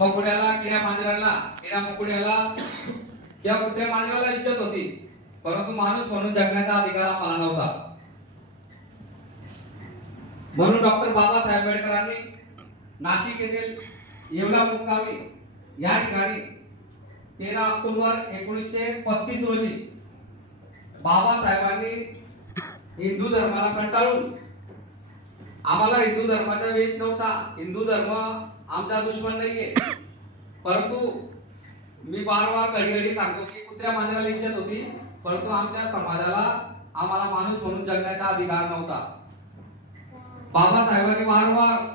मकुड्याला किड्या मांजराला किड्या मकुड्याला किंवा कुत्र्या मांजराला इज्जत होती, परंतु माणूस म्हणून जगण्याचा अधिकार आम्हाला नव्हता. म्हणून डॉक्टर बाबासाहेब आंबेडकरांनी नाशिक येथील येवला मुक्कामी या ठिकाणी 13 ऑक्टोबर 1935 रोजी बाबासाहेबांनी हिंदू धर्माला कंटाळून, आम्हाला हिंदू धर्माचा वेश नव्हता, हिंदू धर्म आमचा दुश्मन नाहीये, परंतु मी वारंवार घडी सांगतो की कुत्र्या मांजराला इज्जत होती, परंतु आमच्या समाजाला आम्हाला माणूस म्हणून जगण्याचा अधिकार नव्हता. बाबासाहेबांनी वारंवार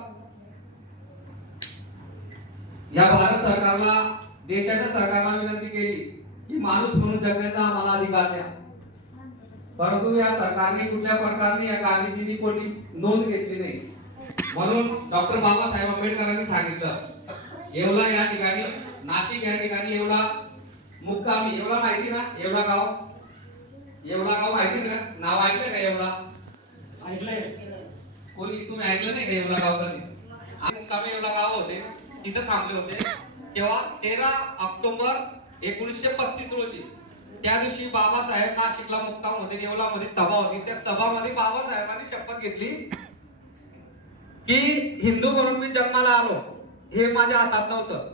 या भारत सरकारला, देशाच्या सरकारला विनंती केली की माणूस म्हणून जगण्याचा आम्हाला अधिकार द्या, परंतु या सरकारने कुठल्या प्रकारने या गांधीजींनी कोणी नोंद घेतली नाही. म्हणून डॉक्टर बाबासाहेब आंबेडकरांनी सांगितलं, येवला या ठिकाणी, नाशिक या ठिकाणी येवला मुक्कामी, येवला माहिती ना, येवला गाव, येवला गाव माहिती ना, नाव ऐकलं का येवला? ऐकलंय कोणी? तुम्ही ऐकलं नाही का येवला गाव कधी? मुक्कामी येवला गाव होते, तिथे थांबले होते. तेव्हा 13 ऑक्टोबर 1935 रोजी, त्या दिवशी बाबासाहेब नाशिकला मुक्काम होते, येवलामध्ये सभा होती. त्या सभामध्ये बाबासाहेबांनी शपथ घेतली की हिंदू म्हणून मी जन्माला आलो हे माझ्या हातात नव्हतं.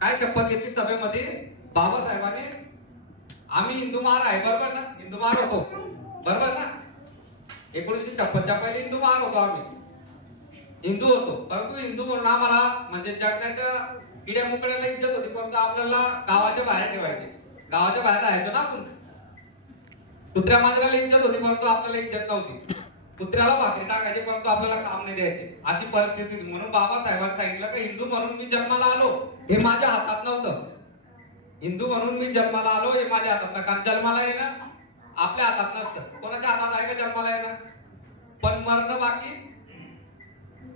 काय शपथ घेतली सभेमध्ये बाबासाहेबांनी? आम्ही हिंदू महार आहे, बरोबर ना? हिंदू महार होतो, बरोबर ना? 1956च्या पहिले हिंदू महार होतो, आम्ही हिंदू होतो, परंतु हिंदू म्हणून आम्हाला म्हणजे जगण्याच्या किड्या मुकड्याला इज्जत होती, परंतु आपल्याला गावाच्या बाहेर ठेवायचे, गावाच्या बाहेर राहायचो ना आपण. कुत्र्या मांजराला इज्जत होती, परंतु आपल्याला इज्जत नव्हती. कुत्र्याला भाकरी टाकायची, परंतु आपल्याला काम नाही द्यायचे, अशी परिस्थिती. म्हणून बाबासाहेबांनी सांगितलं की हिंदू म्हणून मी जन्माला आलो हे माझ्या हातात नव्हतं. हिंदू म्हणून मी जन्माला आलो हे माझ्या हातात नव्हतं. कारण जन्माला येणं आपल्या हातात नसतं, कोणाच्या हातात आहे का जन्माला येणं? पण मरणं बाकी.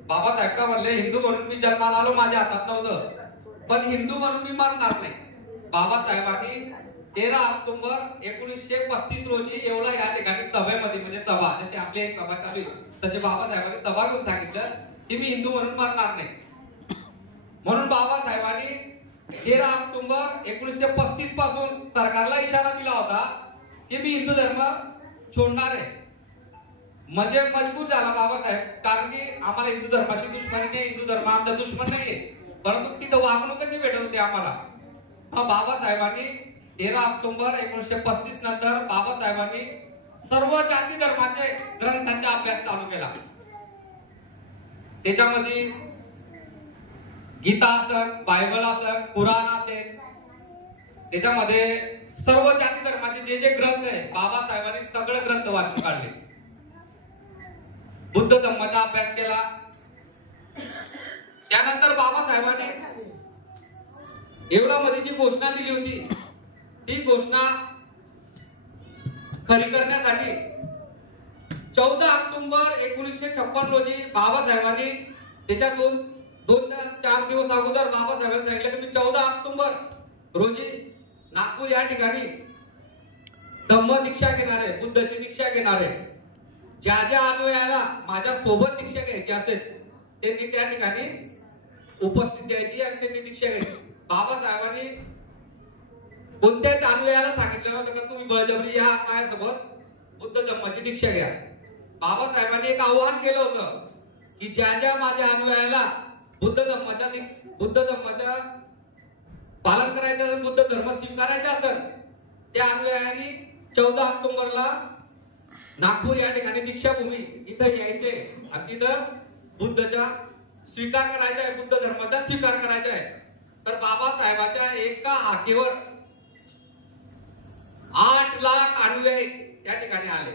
बाबासाहेब का म्हणले, हिंदू म्हणून मी जन्माला आलो माझ्या हातात नव्हतं, पण हिंदू म्हणून मी मरणार नाही. बाबासाहेबांनी 13 ऑक्टोबर 1935 रोजी येवला या ठिकाणी सभेमध्ये, म्हणजे सभा जशी आपली एक सभा चालू तसे बाबासाहेबांनी सभा घेऊन सांगितलं की मी हिंदू म्हणून मरणार नाही. म्हणून बाबासाहेबांनी 13 ऑक्टोबर 1935 पासून सरकारला इशारा दिला होता की मी हिंदू धर्म सोडणार आहे. म्हणजे मजबूर झाला बाबासाहेब, कारण की आम्हाला हिंदू धर्माशी दुश्मनी नाही, हिंदू धर्म आमचा दुश्मन नाहीये, परंतु तिथं वागणूकच नाही भेटत होती आम्हाला. मग बाबासाहेबांनी 13 ऑक्टोबर 1935 नंतर बाबासाहेबांनी सर्व जाती धर्माचे ग्रंथांचा अभ्यास चालू केला. त्याच्यामध्ये गीता असेल, बायबल असेल, कुराण असेल, त्याच्यामध्ये सर्व जाती धर्माचे जे जे ग्रंथ आहे बाबासाहेबांनी सगळे ग्रंथ वाचून काढले. बुद्ध धर्माचा अभ्यास केला. त्यानंतर बाबासाहेबांनी येवलामध्ये जी घोषणा दिली होती ती घोषणा खरी करण्यासाठी 14 ऑक्टोबर 1956 रोजी बाबासाहेबांनी, त्याच्या 2-4 दिवस अगोदर बाबासाहेबांनी सांगितलं की मी 14 ऑक्टोबर रोजी नागपूर या ठिकाणी धम्म दीक्षा घेणार आहे, बुद्धाची दीक्षा घेणार आहे. ज्या ज्या अनुयायाला माझ्या सोबत दीक्षा घ्यायची असेल त्यांनी त्या ठिकाणी उपस्थित द्यायची आणि त्यांनी दीक्षा घ्यायची. बाबासाहेबांनी कोणत्याच अनुयायाला सांगितलं नव्हतं का तुम्ही बळजबरी या माझ्यासोबत बुद्ध धम्माची दीक्षा घ्या. बाबासाहेबांनी एक आव्हान केलं होतं की ज्या ज्या माझ्या अनुयायाला बुद्ध धम्माच्या पालन करायचं, बुद्ध धर्म स्वीकारायचा असेल, त्या अनुयायांनी 14 ऑक्टोबरला नागपूर या ठिकाणी दीक्षाभूमी इथं यायचे आणि तिथं बुद्धचा स्वीकार करायचा आहे, बुद्ध धर्माचा स्वीकार करायचा आहे. तर बाबासाहेबांच्या एका हाकेवर 8 लाख अनुयायी त्या ठिकाणी आले.